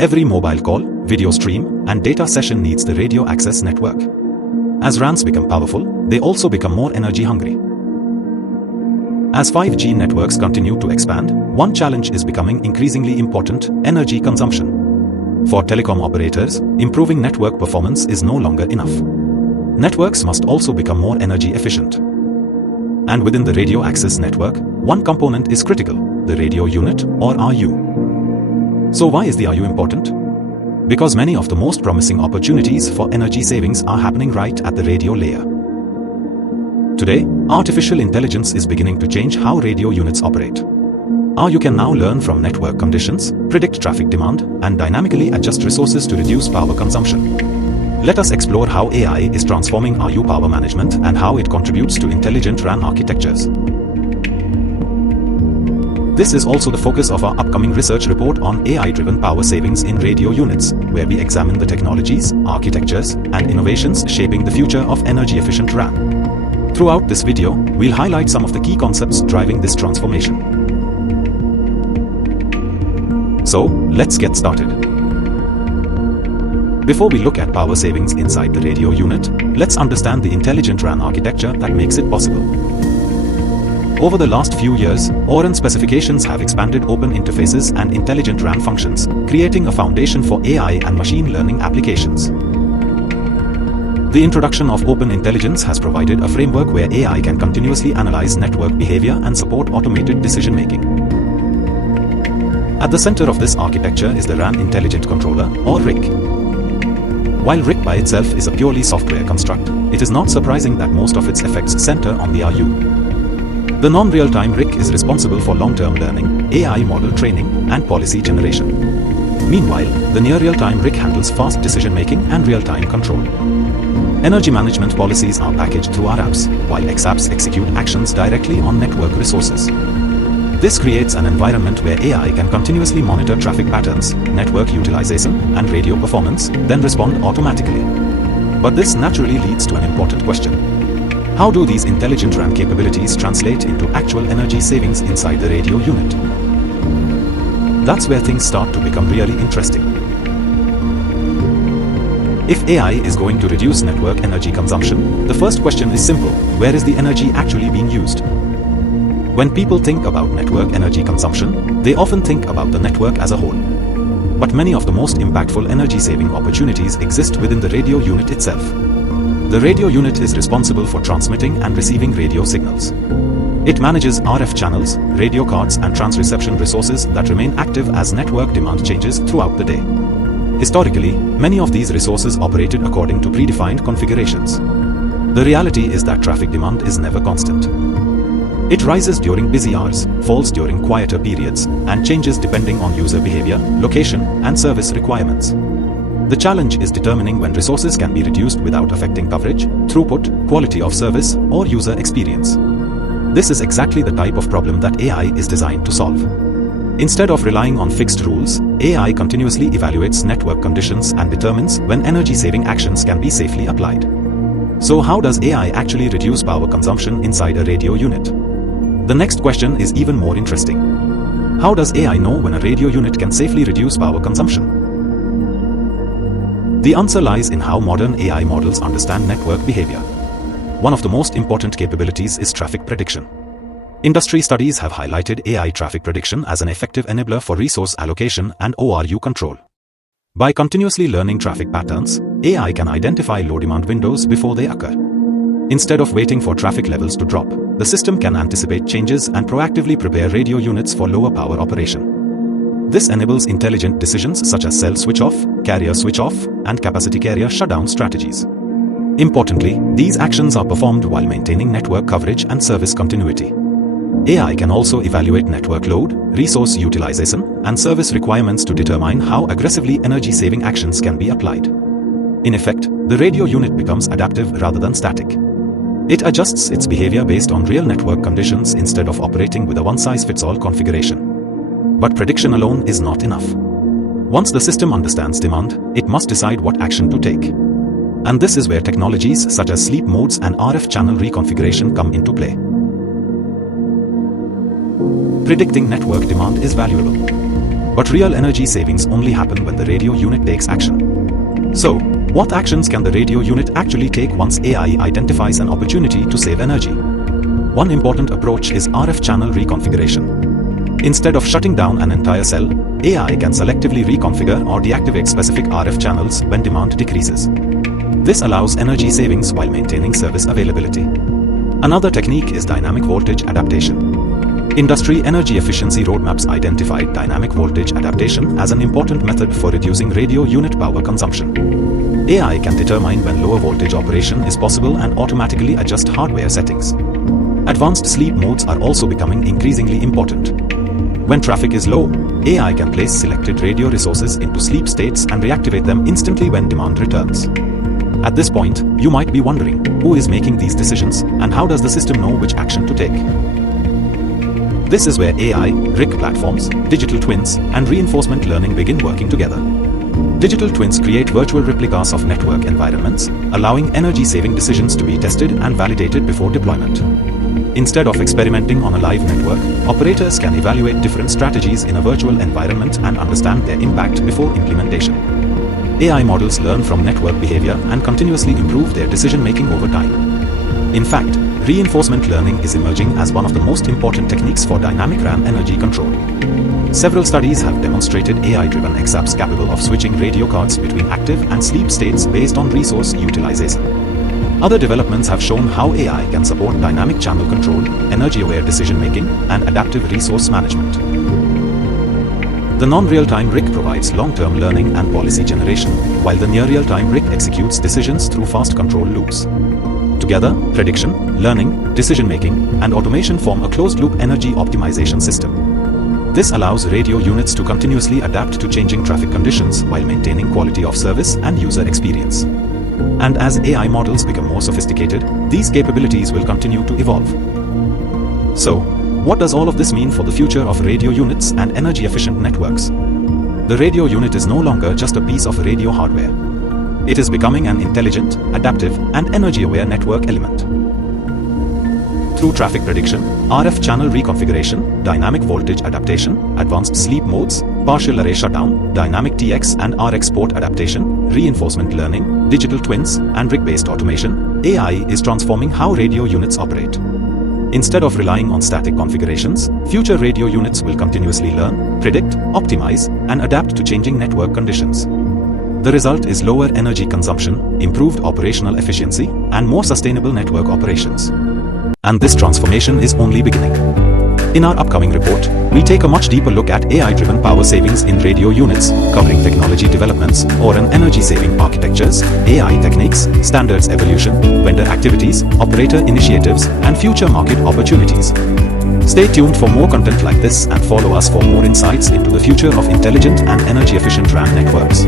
Every mobile call, video stream, and data session needs the radio access network. As RANs become powerful, they also become more energy hungry. As 5G networks continue to expand, one challenge is becoming increasingly important: energy consumption. For telecom operators, improving network performance is no longer enough. Networks must also become more energy efficient. And within the radio access network, one component is critical: the radio unit, or RU. So why is the RU important? Because many of the most promising opportunities for energy savings are happening right at the radio layer. Today, artificial intelligence is beginning to change how radio units operate. RU can now learn from network conditions, predict traffic demand, and dynamically adjust resources to reduce power consumption. Let us explore how AI is transforming RU power management and how it contributes to intelligent RAN architectures. This is also the focus of our upcoming research report on AI-driven power savings in radio units, where we examine the technologies, architectures, and innovations shaping the future of energy-efficient RAN. Throughout this video, we'll highlight some of the key concepts driving this transformation. So, let's get started. Before we look at power savings inside the radio unit, let's understand the intelligent RAN architecture that makes it possible. Over the last few years, ORAN specifications have expanded open interfaces and intelligent RAN functions, creating a foundation for AI and machine learning applications. The introduction of open intelligence has provided a framework where AI can continuously analyze network behavior and support automated decision-making. At the center of this architecture is the RAN Intelligent Controller, or RIC. While RIC by itself is a purely software construct, it is not surprising that most of its effects center on the RU. The non-real-time RIC is responsible for long-term learning, AI model training, and policy generation. Meanwhile, the near real-time RIC handles fast decision-making and real-time control. Energy management policies are packaged through our apps, while XApps execute actions directly on network resources. This creates an environment where AI can continuously monitor traffic patterns, network utilization, and radio performance, then respond automatically. But this naturally leads to an important question. How do these intelligent RAN capabilities translate into actual energy savings inside the radio unit? That's where things start to become really interesting. If AI is going to reduce network energy consumption, the first question is simple: where is the energy actually being used? When people think about network energy consumption, they often think about the network as a whole. But many of the most impactful energy-saving opportunities exist within the radio unit itself. The radio unit is responsible for transmitting and receiving radio signals. It manages RF channels, radio cards, and transreception resources that remain active as network demand changes throughout the day. Historically, many of these resources operated according to predefined configurations. The reality is that traffic demand is never constant. It rises during busy hours, falls during quieter periods, and changes depending on user behavior, location, and service requirements. The challenge is determining when resources can be reduced without affecting coverage, throughput, quality of service, or user experience. This is exactly the type of problem that AI is designed to solve. Instead of relying on fixed rules, AI continuously evaluates network conditions and determines when energy-saving actions can be safely applied. So how does AI actually reduce power consumption inside a radio unit? The next question is even more interesting. How does AI know when a radio unit can safely reduce power consumption? The answer lies in how modern AI models understand network behavior. One of the most important capabilities is traffic prediction. Industry studies have highlighted AI traffic prediction as an effective enabler for resource allocation and ORU control. By continuously learning traffic patterns, AI can identify low-demand windows before they occur. Instead of waiting for traffic levels to drop, the system can anticipate changes and proactively prepare radio units for lower power operation. This enables intelligent decisions such as cell switch-off, carrier switch-off, and capacity carrier shutdown strategies. Importantly, these actions are performed while maintaining network coverage and service continuity. AI can also evaluate network load, resource utilization, and service requirements to determine how aggressively energy-saving actions can be applied. In effect, the radio unit becomes adaptive rather than static. It adjusts its behavior based on real network conditions instead of operating with a one-size-fits-all configuration. But prediction alone is not enough. Once the system understands demand, it must decide what action to take. And this is where technologies such as sleep modes and RF channel reconfiguration come into play. Predicting network demand is valuable. But real energy savings only happen when the radio unit takes action. So, what actions can the radio unit actually take once AI identifies an opportunity to save energy? One important approach is RF channel reconfiguration. Instead of shutting down an entire cell, AI can selectively reconfigure or deactivate specific RF channels when demand decreases. This allows energy savings while maintaining service availability. Another technique is dynamic voltage adaptation. Industry energy efficiency roadmaps identified dynamic voltage adaptation as an important method for reducing radio unit power consumption. AI can determine when lower voltage operation is possible and automatically adjust hardware settings. Advanced sleep modes are also becoming increasingly important. When traffic is low, AI can place selected radio resources into sleep states and reactivate them instantly when demand returns. At this point, you might be wondering, who is making these decisions and how does the system know which action to take? This is where AI, RIC platforms, digital twins, and reinforcement learning begin working together. Digital twins create virtual replicas of network environments, allowing energy-saving decisions to be tested and validated before deployment. Instead of experimenting on a live network, operators can evaluate different strategies in a virtual environment and understand their impact before implementation. AI models learn from network behavior and continuously improve their decision-making over time. In fact, reinforcement learning is emerging as one of the most important techniques for dynamic RAM energy control. Several studies have demonstrated AI-driven XAPs capable of switching radio cards between active and sleep states based on resource utilization. Other developments have shown how AI can support dynamic channel control, energy-aware decision-making, and adaptive resource management. The non-real-time RIC provides long-term learning and policy generation, while the near-real-time RIC executes decisions through fast control loops. Together, prediction, learning, decision-making, and automation form a closed-loop energy optimization system. This allows radio units to continuously adapt to changing traffic conditions while maintaining quality of service and user experience. And as AI models become more sophisticated, these capabilities will continue to evolve. So, what does all of this mean for the future of radio units and energy-efficient networks? The radio unit is no longer just a piece of radio hardware. It is becoming an intelligent, adaptive, and energy-aware network element. Through traffic prediction, RF channel reconfiguration, dynamic voltage adaptation, advanced sleep modes, partial array shutdown, dynamic TX and RX port adaptation, reinforcement learning, digital twins, and RIC-based automation, AI is transforming how radio units operate. Instead of relying on static configurations, future radio units will continuously learn, predict, optimize, and adapt to changing network conditions. The result is lower energy consumption, improved operational efficiency, and more sustainable network operations. And this transformation is only beginning. In our upcoming report, we take a much deeper look at AI-driven power savings in radio units, covering technology developments, Oren energy-saving architectures, AI techniques, standards evolution, vendor activities, operator initiatives, and future market opportunities. Stay tuned for more content like this and follow us for more insights into the future of intelligent and energy-efficient RAN networks.